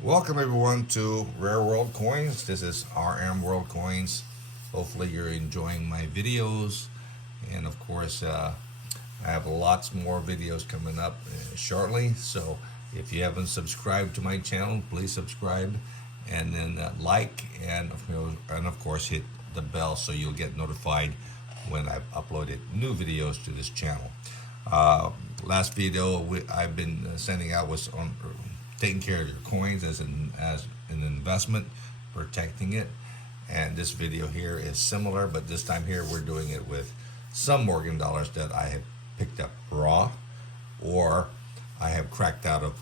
Welcome everyone to Rare World Coins. This is RMworldcoins. Hopefully you're enjoying my videos, and of course I have lots more videos coming up shortly. So if you haven't subscribed to my channel, please subscribe, and then like, and of course hit the bell so you'll get notified when I've uploaded new videos to this channel. Uh, Last video I've been sending out was on taking care of your coins as an investment, protecting it. And this video here is similar, but this time here we're doing it with some Morgan dollars that I have picked up raw, or I have cracked out of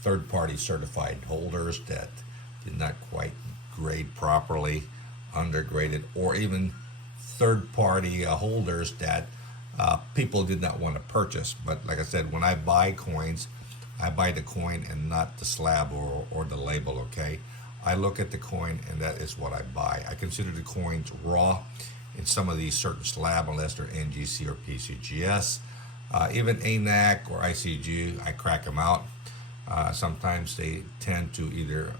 third-party certified holders that did not quite grade properly, undergraded, or even third-party holders that people did not want to purchase. But like I said, when I buy coins, I buy the coin and not the slab or the label, okay? I look at the coin and that is what I buy. I consider the coins raw in some of these certain slab unless they're NGC or PCGS. Even ANAC or ICG, I crack them out. Sometimes they tend to either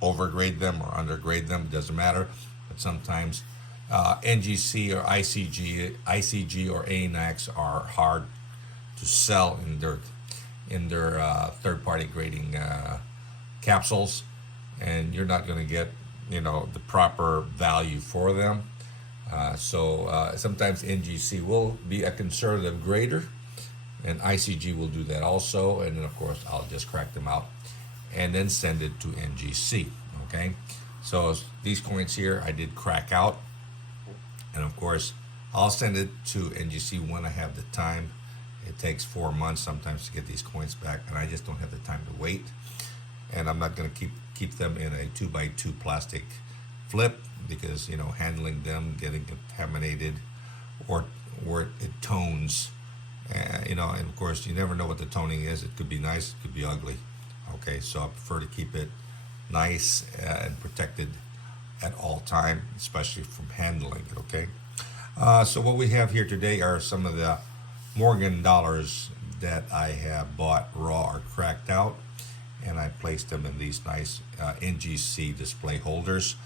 overgrade them or undergrade them, it doesn't matter. But sometimes NGC or ICG or ANACs are hard to sell in their third-party grading capsules, and you're not going to get the proper value for them. So sometimes NGC will be a conservative grader, and ICG will do that also. And then of course I'll just crack them out and then send it to NGC. Okay, so these coins here I did crack out, and of course I'll send it to NGC when I have the time. It takes 4 months sometimes to get these coins back, and I just don't have the time to wait. And I'm not going to keep them in a 2x2 plastic flip, because handling them, getting contaminated, or it tones, and of course you never know what the toning is. It could be nice, it could be ugly. Okay, so I prefer to keep it nice and protected at all time, especially from handling it. Okay, so what we have here today are some of the Morgan dollars that I have bought raw or cracked out, and I placed them in these nice NGC display holders.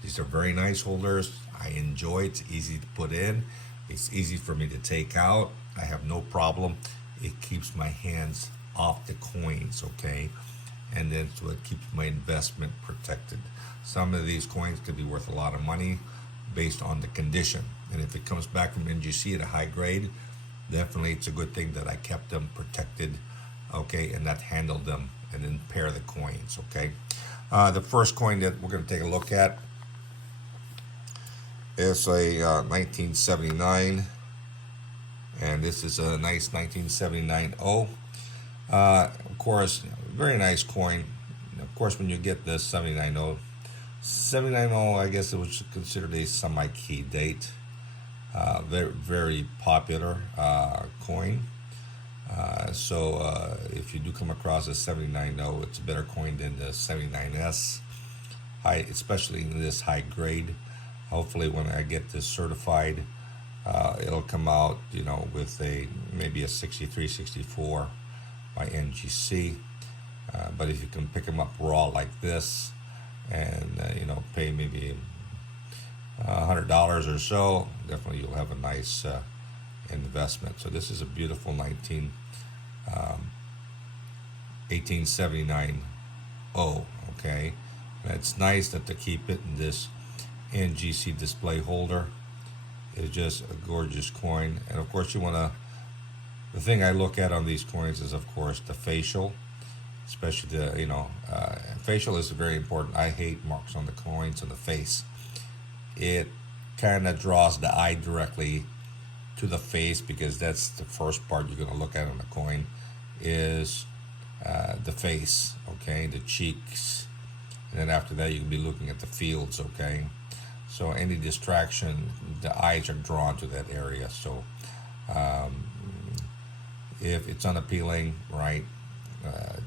These are very nice holders. I enjoy it. It's easy to put in. It's easy for me to take out. I have no problem. It keeps my hands off the coins, okay? And then so it keeps my investment protected. Some of these coins could be worth a lot of money based on the condition. And if it comes back from NGC at a high grade, definitely it's a good thing that I kept them protected, okay, and not handled them and then pair the coins, okay. The first coin that we're going to take a look at is a 1979, and this is a nice 1979 O. Of course, very nice coin. Of course, when you get this 79 O, I guess it was considered a semi-key date. Very, very popular coin. So if you do come across a 79.0, it's a better coin than the 79S, especially in this high grade. Hopefully when I get this certified, it'll come out, with maybe a 63, 64 by NGC. But if you can pick them up raw like this and, pay maybe $100 or so, definitely you'll have a nice investment. So this is a beautiful 1879 O, okay. And it's nice that to keep it in this NGC display holder. It's just a gorgeous coin. And of course the thing I look at on these coins is of course the facial, especially facial is very important. I hate marks on the coins on the face. It kind of draws the eye directly to the face, because that's the first part you're going to look at on the coin is the face, okay, the cheeks, and then after that you can be looking at the fields, okay. So any distraction, the eyes are drawn to that area. So if it's unappealing, right,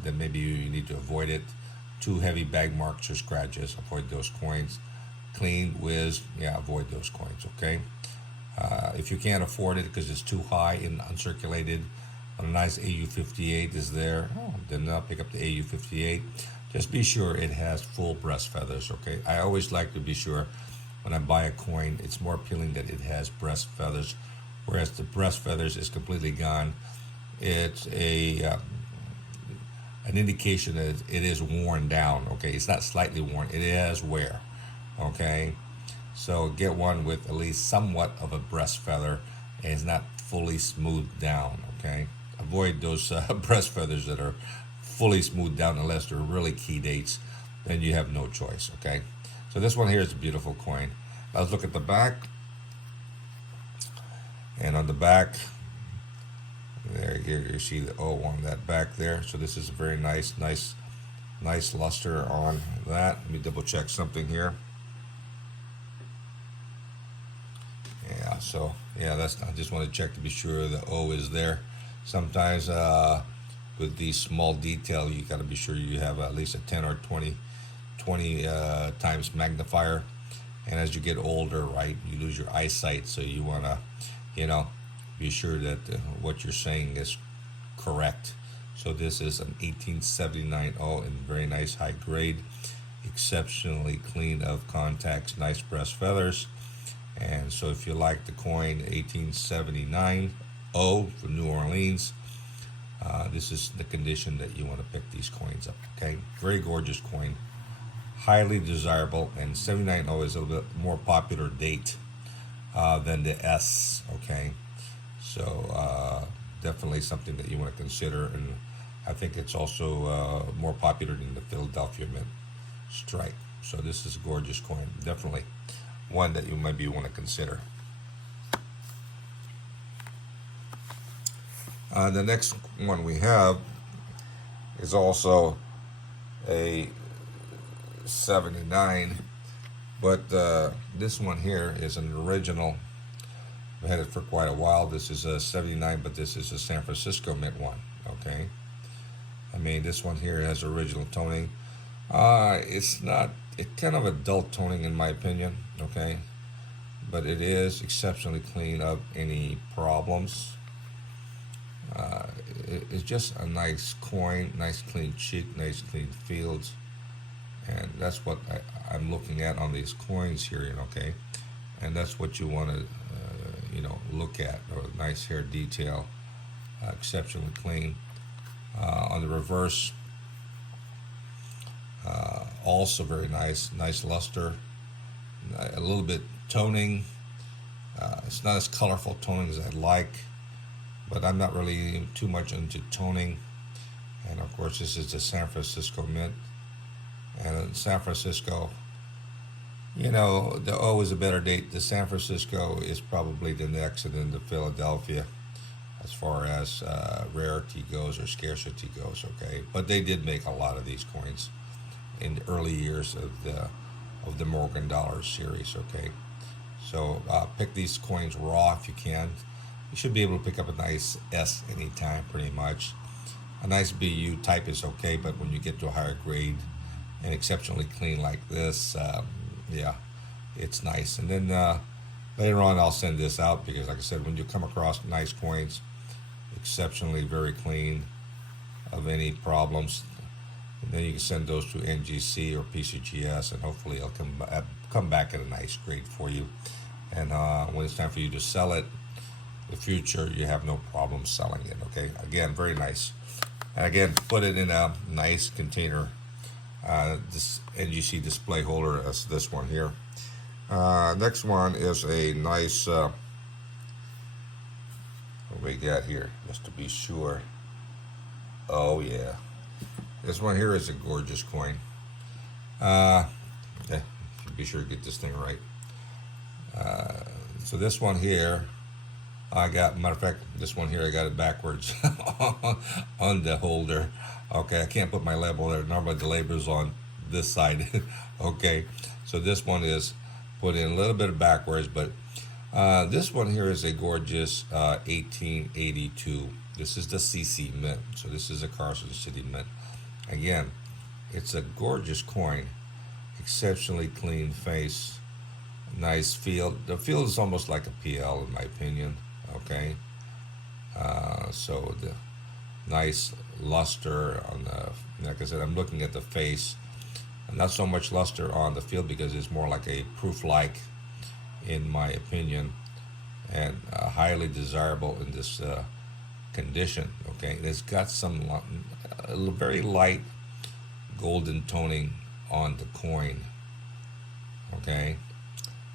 then maybe you need to avoid it. Too heavy bag marks or scratches, avoid those coins. Clean, whiz, yeah, avoid those coins, okay. If you can't afford it because it's too high and uncirculated, A nice AU58 is there. Oh, did not pick up the AU58. Just be sure it has full breast feathers, okay? I always like to be sure when I buy a coin, it's more appealing that it has breast feathers, whereas the breast feathers is completely gone. It's an indication that it is worn down, okay? It's not slightly worn, it has wear, okay? So get one with at least somewhat of a breast feather and it's not fully smoothed down, okay? Avoid those breast feathers that are fully smoothed down unless they're really key dates. Then you have no choice, okay? So this one here is a beautiful coin. Now let's look at the back. And on the back, there you see the O on that back there. So this is a very nice luster on that. Let me double check something here. Yeah, so yeah, I just want to check to be sure the O is there. Sometimes with these small detail, you got to be sure you have at least a 10 or 20 times magnifier. And as you get older, right, you lose your eyesight, so you want to, be sure that what you're saying is correct. So this is an 1879 O in very nice high grade, exceptionally clean of contacts, nice breast feathers. And so if you like the coin 1879 O from New Orleans, this is the condition that you want to pick these coins up, okay? Very gorgeous coin, highly desirable, and 79O is a little bit more popular date than the S, okay? So definitely something that you want to consider, and I think it's also more popular than the Philadelphia Mint Strike. So this is a gorgeous coin, definitely one that you maybe want to consider. The next one we have is also a 79, but this one here is an original. I've had it for quite a while. This is a 79, but this is a San Francisco Mint one, okay? I mean, this one here has original toning. It's kind of a dull toning in my opinion, okay? But it is exceptionally clean of any problems. It's just a nice coin, nice clean cheek, nice clean fields, and that's what I'm looking at on these coins here, okay? And that's what you want to, look at. Or nice hair detail, exceptionally clean. On the reverse, also very nice luster, a little bit toning. It's not as colorful toning as I'd like, but I'm not really too much into toning. And of course, this is the San Francisco Mint. And in San Francisco, the O is a better date. The San Francisco is probably the next, and then the Philadelphia, as far as rarity goes or scarcity goes, okay? But they did make a lot of these coins in the early years of the Morgan Dollar series, okay? So pick these coins raw if you can. You should be able to pick up a nice S anytime, pretty much. A nice BU type is okay, but when you get to a higher grade and exceptionally clean like this, yeah, it's nice. And then later on, I'll send this out because, like I said, when you come across nice coins, exceptionally very clean of any problems, then you can send those to NGC or PCGS, and hopefully it'll come back at a nice grade for you. And when it's time for you to sell it, the future, you have no problem selling it, okay? Again, very nice. And again, put it in a nice container. This NGC display holder as this one here. Next one is a nice, what we got here, just to be sure. Oh yeah. This one here is a gorgeous coin. Yeah, be sure to get this thing right. So this one here, matter of fact, this one here, I got it backwards on the holder. Okay, I can't put my label there. Normally the label's on this side. Okay, so this one is put in a little bit backwards, but this one here is a gorgeous 1882. This is the CC Mint. So this is a Carson City Mint. Again, it's a gorgeous coin, exceptionally clean face, nice feel. The feel is almost like a PL in my opinion. Okay, so nice luster on the, like I said, I'm looking at the face, not so much luster on the field because it's more like a proof-like, in my opinion, and highly desirable in this condition. Okay, it's got some very light golden toning on the coin. Okay,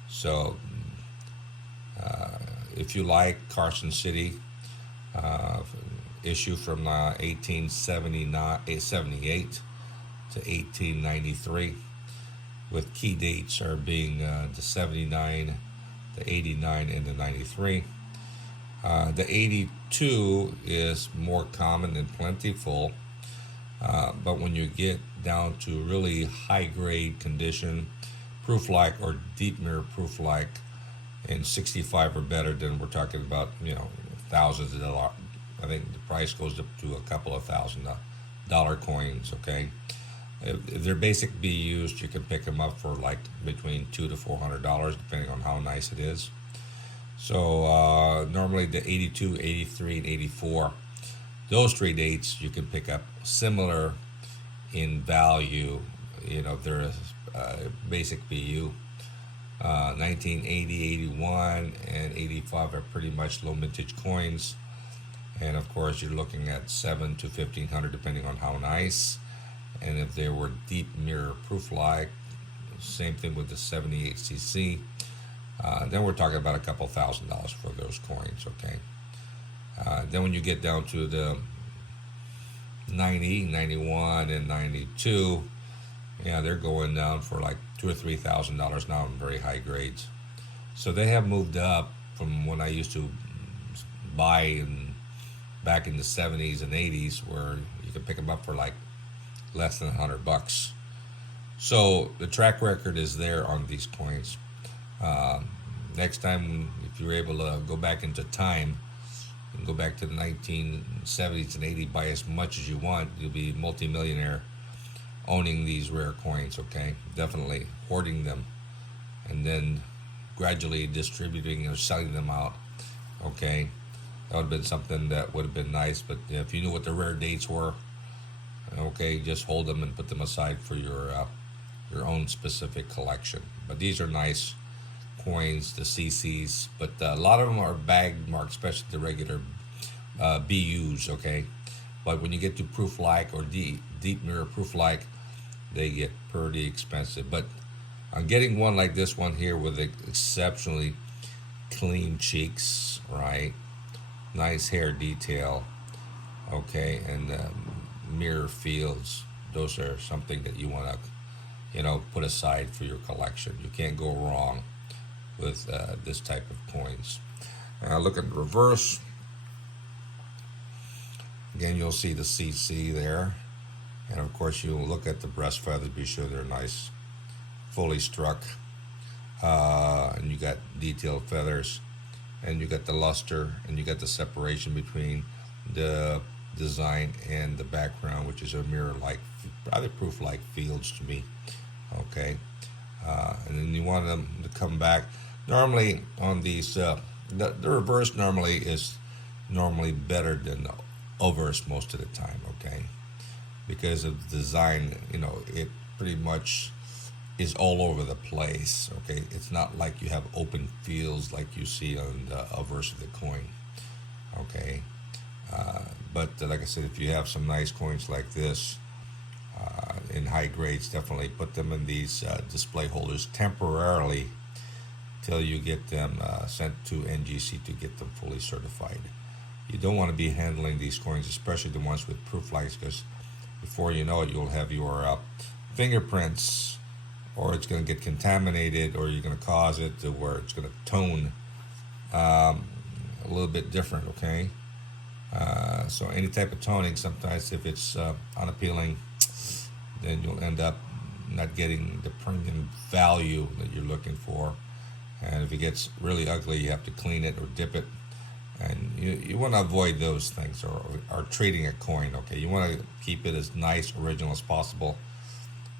so if you like Carson City, issue from 1878 to 1893, with key dates are being the 79, the 89, and the 93. The 82 is more common and plentiful, but when you get down to really high grade condition, proof-like or deep mirror proof-like, and 65 or better, then we're talking about, thousands of dollars. I think the price goes up to a couple of $1,000 coins. Okay, if they're basic BUs, you can pick them up for like between $200 to $400, depending on how nice it is. So normally the 82, 83, and 84, those three dates you can pick up similar in value. They're basic BU. 1980, 81, and 85 are pretty much low mintage coins. And of course, you're looking at $700 to $1,500, depending on how nice. And if they were deep mirror proof-like, same thing with the 78cc. Then we're talking about a couple $1,000s for those coins. Okay. Then when you get down to the 90, 91, and 92, they're going down for like $2,000 or $3,000 now in very high grades. So they have moved up from when I used to buy back in the 70s and 80s, where you could pick them up for like less than $100. So the track record is there on these coins. Next time, if you're able to go back into time and go back to the 1970s and 80s, buy as much as you want, you'll be multimillionaire owning these rare coins. Okay, definitely hoarding them and then gradually distributing or selling them out. Okay, that would have been something that would have been nice. But if you knew what the rare dates were, okay, just hold them and put them aside for your own specific collection. But these are nice coins, the CCs, but a lot of them are bag marked, especially the regular BUs. Okay, but when you get to proof-like or deep mirror proof-like, they get pretty expensive. But I'm getting one like this one here with exceptionally clean cheeks, right? Nice hair detail, okay, and mirror fields. Those are something that you want to, put aside for your collection. You can't go wrong with this type of coins. Look at reverse. Again, you'll see the CC there. And of course, you'll look at the breast feathers, be sure they're nice, fully struck. And you got detailed feathers, and you got the luster, and you got the separation between the design and the background, which is a mirror-like, rather proof-like fields to me. Okay. And then you want them to come back. Normally on these, the reverse normally is better than the obverse most of the time. Okay. Because of the design, it pretty much is all over the place. Okay, it's not like you have open fields like you see on the obverse of the coin. Okay, but like I said, if you have some nice coins like this in high grades, definitely put them in these display holders temporarily till you get them sent to NGC to get them fully certified. You don't want to be handling these coins, especially the ones with proof lights, because before you know it, you'll have your fingerprints, or it's going to get contaminated, or you're going to cause it to where it's going to tone a little bit different. Okay, so any type of toning, sometimes if it's unappealing, then you'll end up not getting the premium value that you're looking for. And if it gets really ugly, you have to clean it or dip it. And you want to avoid those things, or treating a coin. Okay, you want to keep it as nice, original as possible,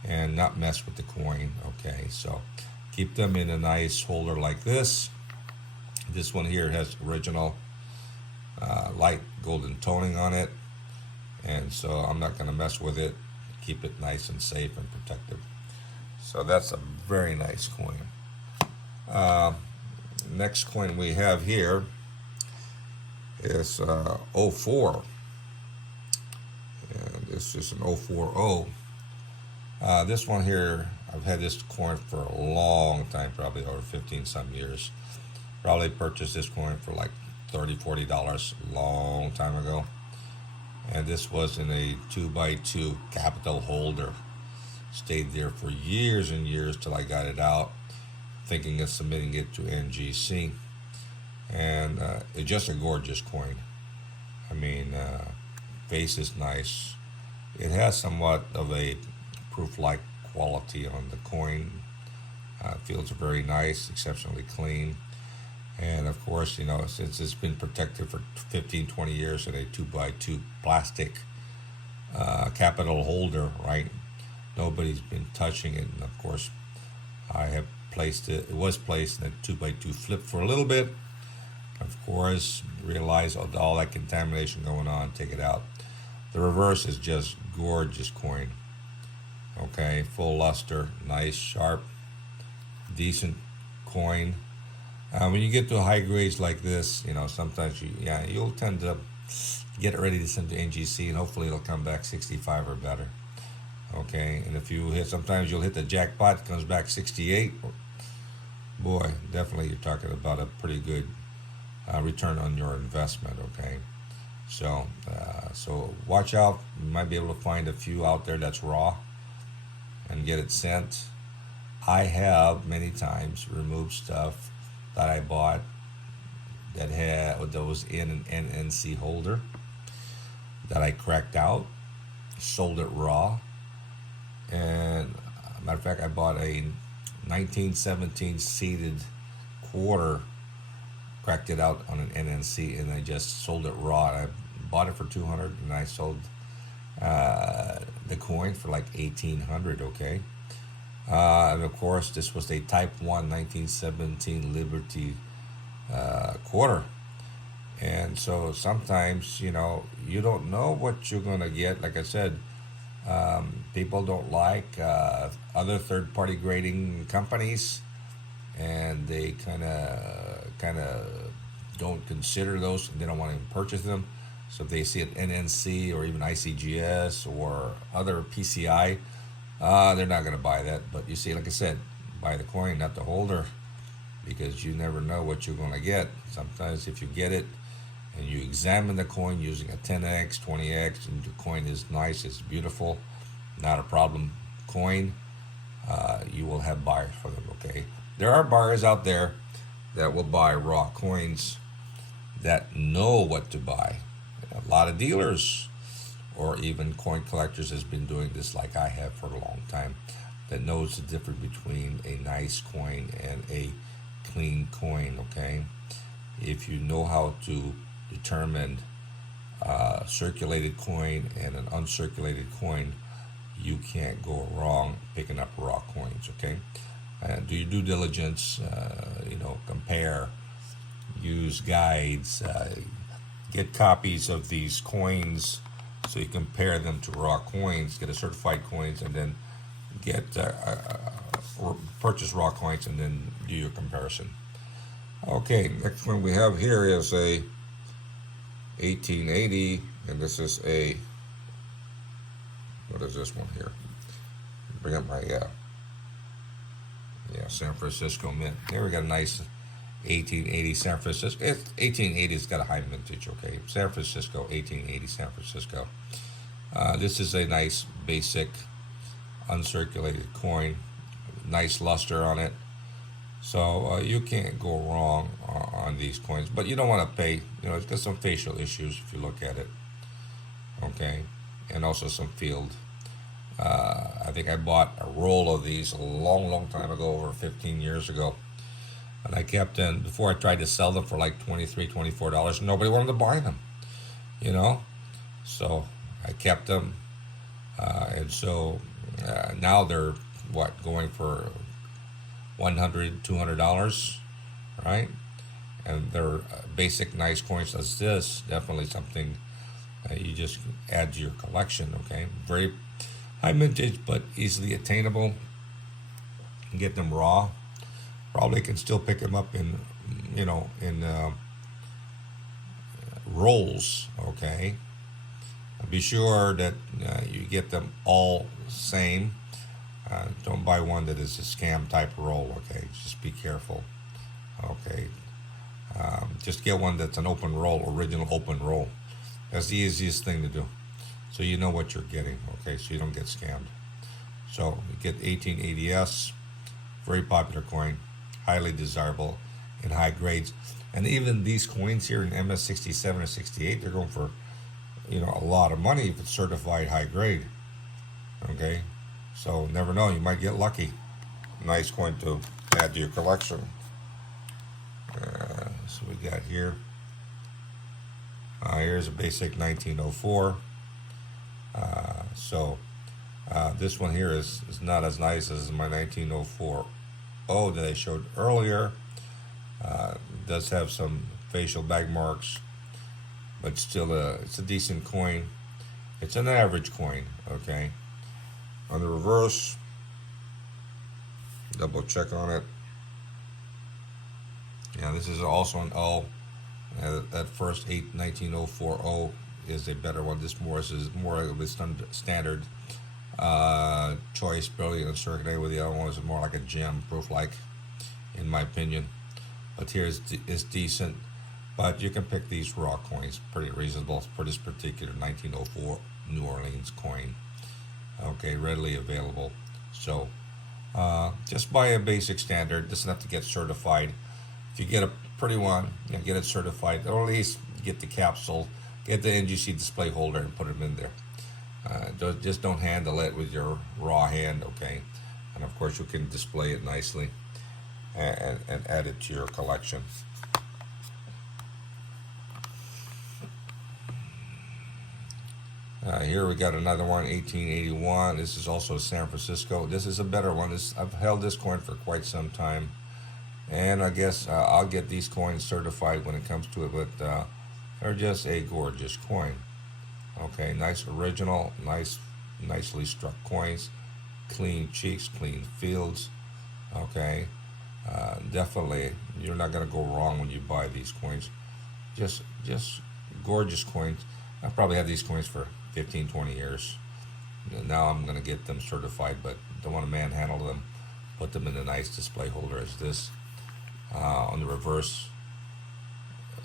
and not mess with the coin. Okay, so keep them in a nice holder like this. This one here has original light golden toning on it. and so I'm not going to mess with it. Keep it nice and safe and protected. So that's a very nice coin. Next coin we have here is 04, and this is an 040. This one here, I've had this coin for a long time, probably over 15 some years. Probably purchased this coin for like $30-$40 a long time ago. And this was in a 2x2 capital holder. Stayed there for years and years till I got it out, thinking of submitting it to NGC. And it's just a gorgeous coin. I mean, face is nice. It has somewhat of a proof-like quality on the coin. Feels very nice, exceptionally clean. And of course, you know, since it's been protected for 15-20 years in a 2x2 plastic capital holder, right? Nobody's been touching it. And of course, I have placed it, it was placed in a 2x2 flip for a little bit. Of course, realize all that contamination going on, take it out. The reverse is just gorgeous coin. Okay, full luster, nice, sharp, decent coin. When you get to high grades like this, you know, sometimes you'll tend to get it ready to send to NGC, and hopefully it'll come back 65 or better. Okay, and if you hit, sometimes you'll hit the jackpot, comes back 68. Boy, definitely you're talking about a pretty good return on your investment. Okay, so watch out. You might be able to find a few out there that's raw and get it sent. I have many times removed stuff that I bought that was in an NNC holder that I cracked out, sold it raw. And matter of fact, I bought a 1917 seeded quarter, cracked it out on an NNC, and I just sold it raw. I bought it for $200, and I sold the coin for like $1,800. Okay. And of course, this was a Type 1 1917 Liberty quarter. And so sometimes, you know, you don't know what you're going to get. Like I said, people don't like other third-party grading companies, and they kind of don't consider those. They don't want to purchase them. So if they see an NNC or even ICGS or other PCI, they're not going to buy that. But you see, like I said, buy the coin, not the holder, because you never know what you're going to get. Sometimes if you get it and you examine the coin using a 10x, 20x, and the coin is nice, it's beautiful, not a problem coin, you will have buyers for them. Okay, there are buyers out there that will buy raw coins that know what to buy. A lot of dealers or even coin collectors has been doing this like I have for a long time, that knows the difference between a nice coin and a clean coin. Okay, if you know how to determine circulated coin and an uncirculated coin, you can't go wrong picking up raw coins. Okay, and do your due diligence. Compare, use guides, get copies of these coins so you compare them to raw coins. Get a certified coins, and then get or purchase raw coins, and then do your comparison. Okay, next one we have here is a 1880, and this is a, what is this one here? Bring up my San Francisco Mint. There we got a nice 1880 San Francisco. 1880's got a high mintage. Okay, San Francisco 1880 San Francisco. This is a nice basic uncirculated coin, nice luster on it. So you can't go wrong on these coins, but you don't want to pay. It's got some facial issues if you look at it. Okay, and also some field. I think I bought a roll of these a long time ago, over 15 years ago. And I kept them, before I tried to sell them for like $23, $24, nobody wanted to buy them, So I kept them. And so now they're, going for $100, $200, right? And they're basic nice coins as this, definitely something You just add to your collection. Okay, very high mintage, but easily attainable. You can get them raw. Probably can still pick them up in, in rolls. Okay, be sure that you get them all same. Don't buy one that is a scam type roll. Okay, just be careful. Okay, just get one that's an open roll, original open roll. That's the easiest thing to do. So you know what you're getting. Okay, so you don't get scammed. So you get 1880s, very popular coin, highly desirable in high grades. And even these coins here in MS67 or 68, they're going for a lot of money if it's certified high grade. Okay, so never know, you might get lucky. Nice coin to add to your collection. So we got here. Here's a basic 1904. This one here is not as nice as my 1904 that I showed earlier. Does have some facial bag marks, but still it's a decent coin. It's an average coin. Okay. On the reverse, double check on it. Yeah, this is also an O. That first 1904 is a better one. This is more of a standard choice, brilliant and circular, where the other one is more like a gem, proof-like, in my opinion. But here is decent. But you can pick these raw coins, pretty reasonable for this particular 1904 New Orleans coin. Okay, readily available. So just buy a basic standard. Doesn't have to get certified. If you get a pretty one, get it certified, or at least get the capsule, get the NGC display holder and put them in there. Just don't handle it with your raw hand, okay? And of course you can display it nicely and add it to your collection. Here we got another one, 1881. This is also San Francisco. This is a better one. I've held this coin for quite some time, and I guess I'll get these coins certified when it comes to it. But they're just a gorgeous coin. Okay, nice original, nicely struck coins, clean cheeks, clean fields. Okay, definitely you're not gonna go wrong when you buy these coins. Just gorgeous coins. I probably had these coins for 15-20 years. Now I'm going to get them certified, but don't want to manhandle them. Put them in a nice display holder as this. On the reverse,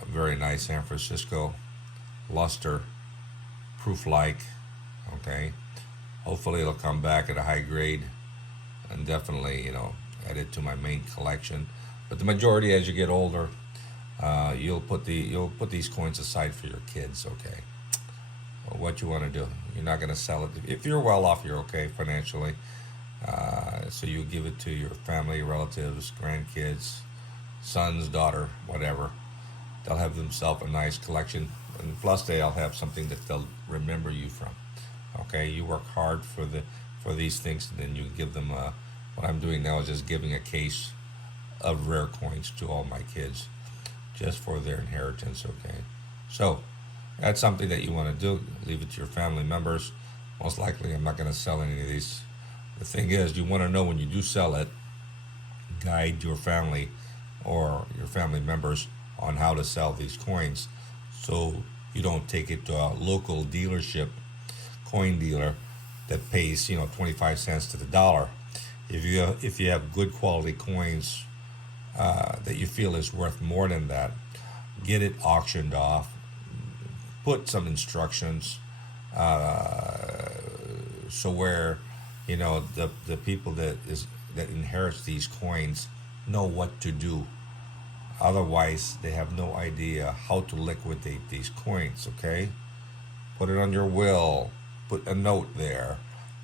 a very nice San Francisco luster, proof-like. Okay, hopefully it'll come back at a high grade, and definitely add it to my main collection. But the majority, as you get older, you'll put these coins aside for your kids. Okay. What you want to do. You're not going to sell it. If you're well off, you're okay financially. So you give it to your family, relatives, grandkids, sons, daughter, whatever. They'll have themselves a nice collection, and plus they'll have something that they'll remember you from. Okay, you work hard for these things, and then you give them. What I'm doing now is just giving a case of rare coins to all my kids, just for their inheritance. Okay, so. That's something that you want to do. Leave it to your family members. Most likely, I'm not going to sell any of these. The thing is, you want to know when you do sell it, guide your family or your family members on how to sell these coins, so you don't take it to a local dealership, coin dealer, that pays 25 cents to the dollar. If you have good quality coins that you feel is worth more than that, get it auctioned off. Put some instructions so where the people that inherits these coins know what to do. Otherwise, they have no idea how to liquidate these coins. Okay, put it on your will. Put a note there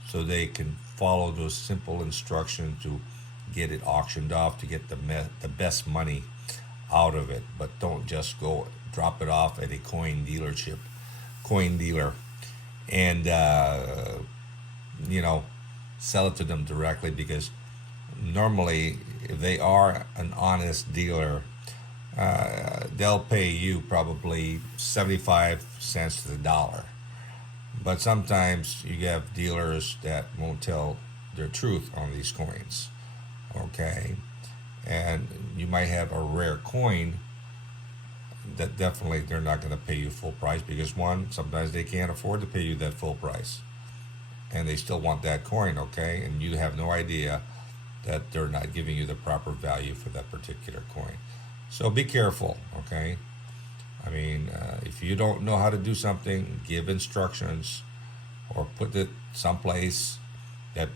so they can follow those simple instructions to get it auctioned off, to get the best money out of it. But don't just go drop it off at a coin dealer, and sell it to them directly, because normally if they are an honest dealer, they'll pay you probably 75 cents to the dollar. But sometimes you have dealers that won't tell their truth on these coins. Okay, and you might have a rare coin that definitely they're not going to pay you full price, because one, sometimes they can't afford to pay you that full price, and they still want that coin. Okay, and you have no idea that they're not giving you the proper value for that particular coin. So be careful. Okay, I mean, if you don't know how to do something, give instructions or put it someplace that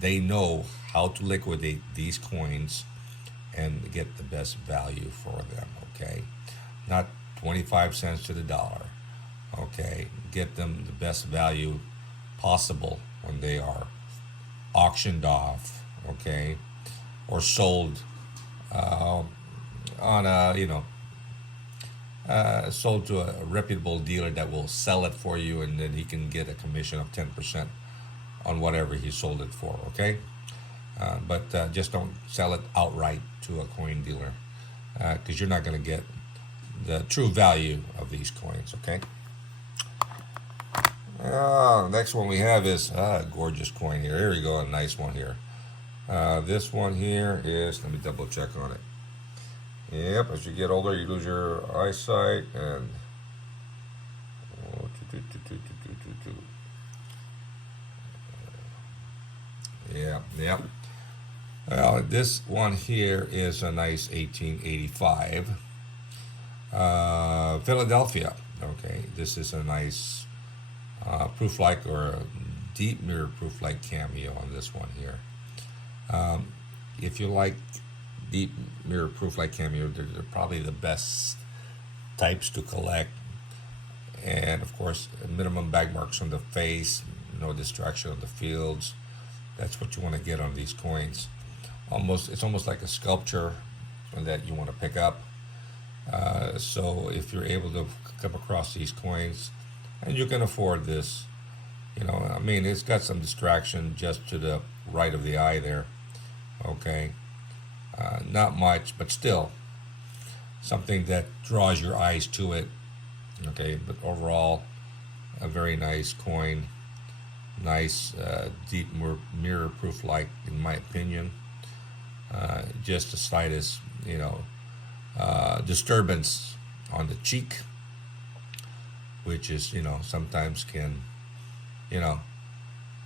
they know how to liquidate these coins and get the best value for them. Okay, not 25 cents to the dollar. Okay, get them the best value possible when they are auctioned off. Okay, or sold uh, on a sold to a reputable dealer that will sell it for you, and then he can get a commission of 10% on whatever he sold it for. Okay, but just don't sell it outright to a coin dealer, because you're not going to get the true value of these coins. Okay. Next one we have is a gorgeous coin here. Here we go, a nice one here. This one here is, let me double check on it. Yep, as you get older, you lose your eyesight, and yeah. Well, this one here is a nice 1885 Philadelphia. Okay, this is a nice proof like, or a deep mirror proof like cameo on this one here. If you like deep mirror proof like cameo, they're probably the best types to collect. And of course, minimum bag marks on the face, no distraction on the fields. That's what you want to get on these coins. It's almost like a sculpture that you want to pick up. So if you're able to come across these coins, and you can afford this, I mean, it's got some distraction just to the right of the eye there. Okay, not much, but still something that draws your eyes to it. Okay, but overall, a very nice coin, nice deep mirror proof like, in my opinion. Just the slightest disturbance on the cheek, which is sometimes can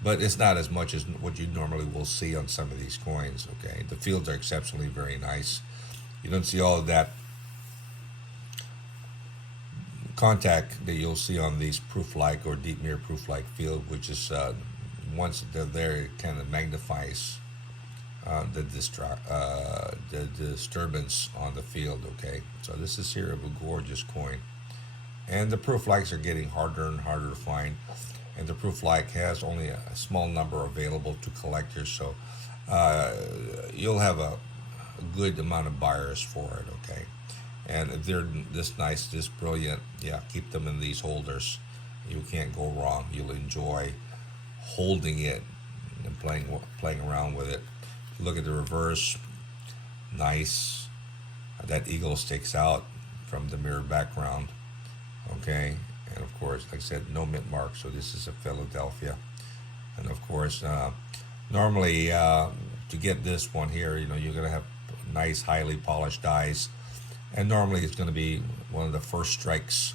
but it's not as much as what you normally will see on some of these coins. Okay, the fields are exceptionally very nice. You don't see all of that contact that you'll see on these proof like or deep mirror proof like field, which is once they're there, it kind of magnifies the disturbance on the field. Okay, so this is here of a gorgeous coin, and the proof likes are getting harder and harder to find, and the proof like has only a small number available to collectors, so you'll have a good amount of buyers for it. Okay, and if they're this nice, this brilliant, yeah, keep them in these holders. You can't go wrong. You'll enjoy holding it and playing around with it. Look at the reverse, nice. That eagle sticks out from the mirror background. Okay, and of course, like I said, no mint mark. So this is a Philadelphia, and of course, normally to get this one here, you're gonna have nice, highly polished dies, and normally it's gonna be one of the first strikes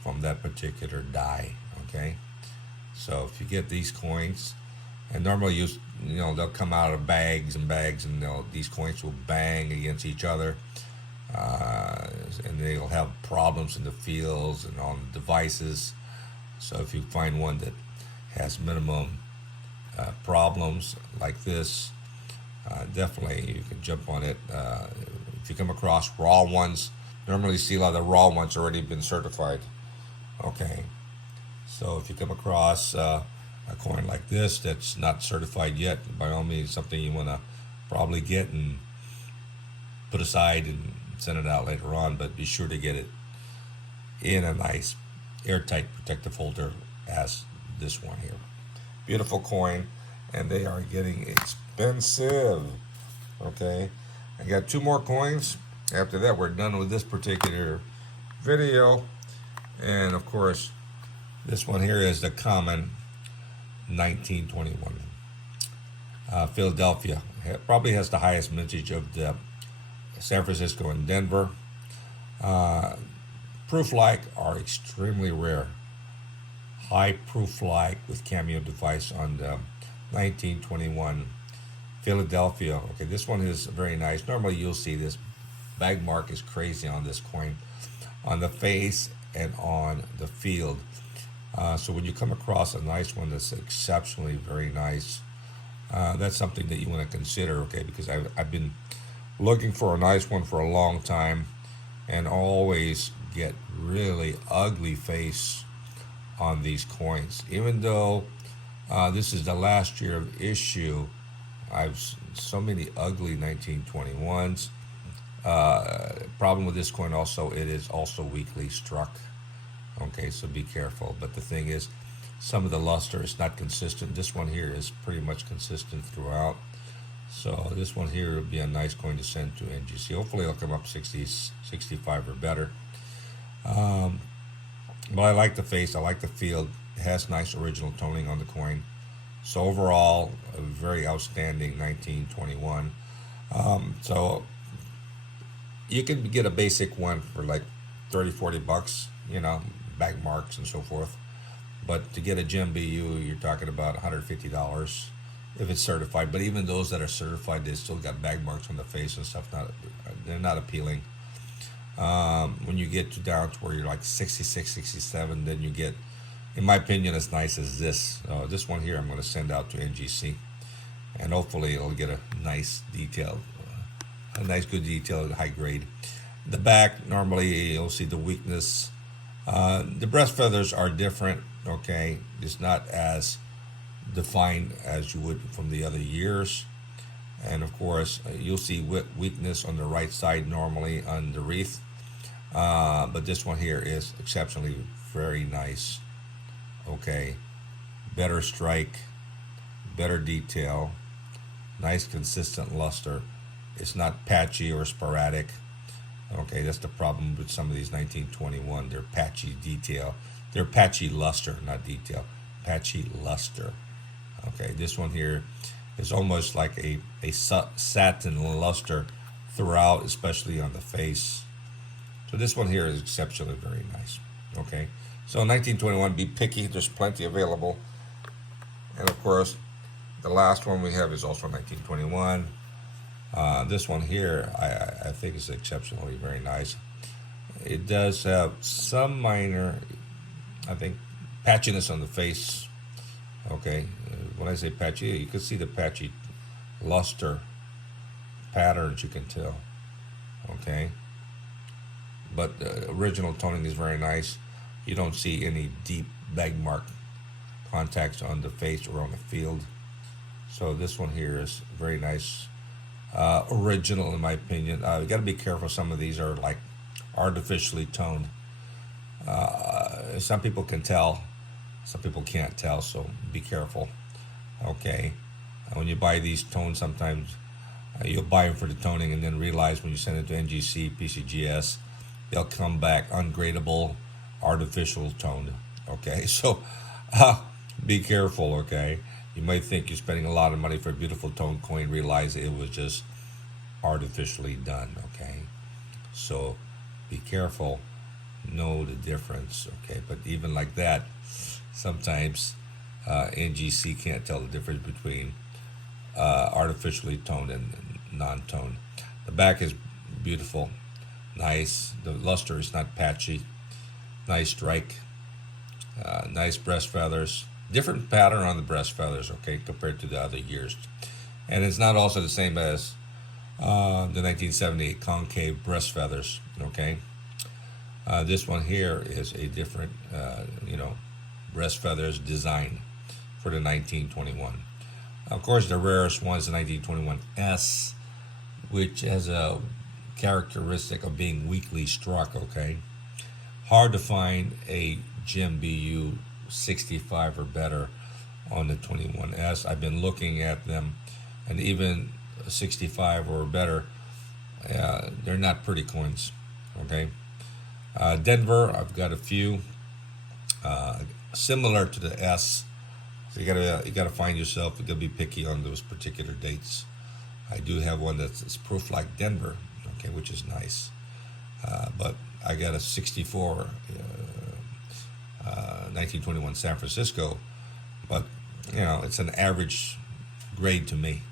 from that particular die. Okay, so if you get these coins, and normally they'll come out of bags and bags, and these coins will bang against each other, and they'll have problems in the fields and on the devices. So if you find one that has minimum problems like this, definitely you can jump on it. If you come across raw ones, normally you see a lot of the raw ones already been certified. Okay, so if you come across a coin like this that's not certified yet, by all means, something you want to probably get and put aside and send it out later on, but be sure to get it in a nice airtight protective holder as this one here. Beautiful coin, and they are getting expensive. Okay, I got two more coins, After that, we're done with this particular video. And of course, this one here is the common 1921. Philadelphia. It probably has the highest mintage of the San Francisco and Denver. Proof-like are extremely rare. High proof-like with cameo device on the 1921 Philadelphia. Okay, this one is very nice. Normally you'll see this bag mark is crazy on this coin, on the face and on the field. So when you come across a nice one that's exceptionally very nice, that's something that you want to consider, okay? Because I've been looking for a nice one for a long time and always get really ugly face on these coins. Even though this is the last year of issue, I've so many ugly 1921s. Problem with this coin also, it is also weakly struck. Okay, so be careful. But the thing is, some of the luster is not consistent. This one here is pretty much consistent throughout. So this one here would be a nice coin to send to NGC. Hopefully it'll come up 60, 65 or better. But I like the face, I like the field. It has nice original toning on the coin. So overall, a very outstanding 1921. So you can get a basic one for like 30, 40 bucks, you know, bag marks and so forth. But to get a gem BU, you're talking about $150 if it's certified. But even those that are certified, they still got bag marks on the face and stuff. They're not appealing. When you get to down to where you're like 66, 67, then you get, in my opinion, as nice as this. This one here I'm going to send out to NGC. And hopefully it'll get a nice detail, a nice good detail, high grade. The back, normally you'll see the weakness. The breast feathers are different, okay? It's not as defined as you would from the other years. And of course, you'll see weakness on the right side normally on the wreath. But this one here is exceptionally very nice. Okay, better strike, better detail, nice consistent luster. It's not patchy or sporadic. Okay, that's the problem with some of these 1921. They're patchy detail. They're patchy luster, not detail. Patchy luster. Okay, this one here is almost like a satin luster throughout, especially on the face. So this one here is exceptionally very nice. Okay, so 1921, be picky. There's plenty available. And of course, the last one we have is also 1921. This one here, I think is exceptionally very nice. It does have some minor, I think, patchiness on the face. Okay, when I say patchy, you can see the patchy luster patterns, you can tell. Okay, but the original toning is very nice. You don't see any deep bag mark contacts on the face or on the field. So this one here is very nice. Original in my opinion. You got to be careful. Some of these are like artificially toned. Some people can tell, some people can't tell, so be careful. Okay, when you buy these tones, sometimes you'll buy them for the toning and then realize when you send it to NGC, PCGS, they'll come back ungradable, artificial toned. Okay, so be careful. Okay, you might think you're spending a lot of money for a beautiful tone coin, realize it was just artificially done. Okay, so be careful, know the difference. Okay, but even like that, sometimes NGC can't tell the difference between artificially toned and non-toned. The back is beautiful, nice. The luster is not patchy. Nice strike, nice breast feathers. Different pattern on the breast feathers, okay, compared to the other years. And it's not also the same as the 1978 concave breast feathers, okay. This one here is a different, breast feathers design for the 1921. Of course, the rarest one is the 1921S, which has a characteristic of being weakly struck, okay. Hard to find a gem BU 65 or better on the 21S. I've been looking at them, and even 65 or better, they're not pretty coins. Okay. Denver, I've got a few similar to the S. So you gotta find yourself. You gotta be picky on those particular dates. I do have one that's proof like Denver, okay, which is nice. But I got a 64 1921 San Francisco, but it's an average grade to me.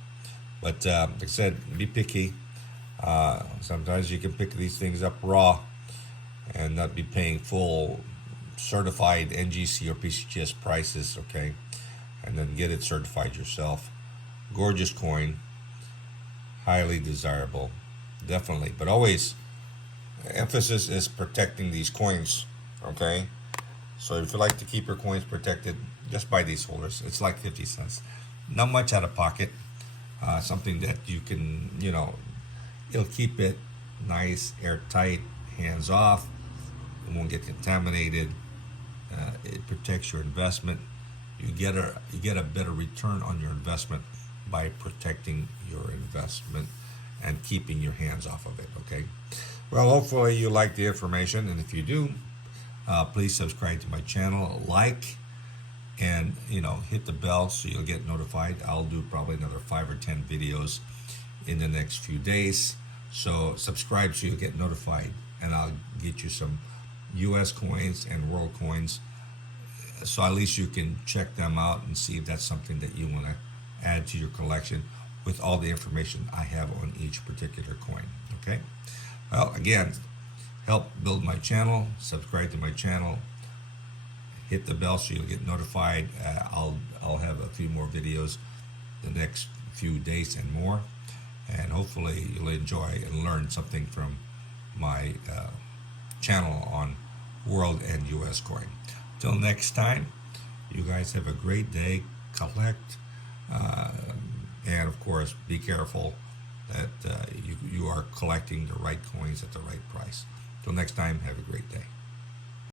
But like I said, be picky. Sometimes you can pick these things up raw and not be paying full certified NGC or PCGS prices, okay? And then get it certified yourself. Gorgeous coin, highly desirable, definitely. But always, emphasis is protecting these coins, okay? So if you like to keep your coins protected, just buy these holders. It's like 50 cents. Not much out of pocket. Something that you can, it'll keep it nice, airtight, hands off. It won't get contaminated. It protects your investment. You get a better return on your investment by protecting your investment and keeping your hands off of it. Okay. Well, hopefully you like the information, and if you do, please subscribe to my channel, like, and hit the bell so you'll get notified. I'll do probably another 5 or 10 videos in the next few days. So subscribe so you'll get notified, and I'll get you some US coins and world coins, so at least you can check them out and see if that's something that you want to add to your collection with all the information I have on each particular coin. Okay. Well, again, help build my channel, subscribe to my channel, hit the bell so you'll get notified. I'll have a few more videos the next few days and more, and hopefully you'll enjoy and learn something from my channel on world and US coin. Till next time, you guys have a great day. Collect, and of course, be careful that you are collecting the right coins at the right price. Till next time, have a great day.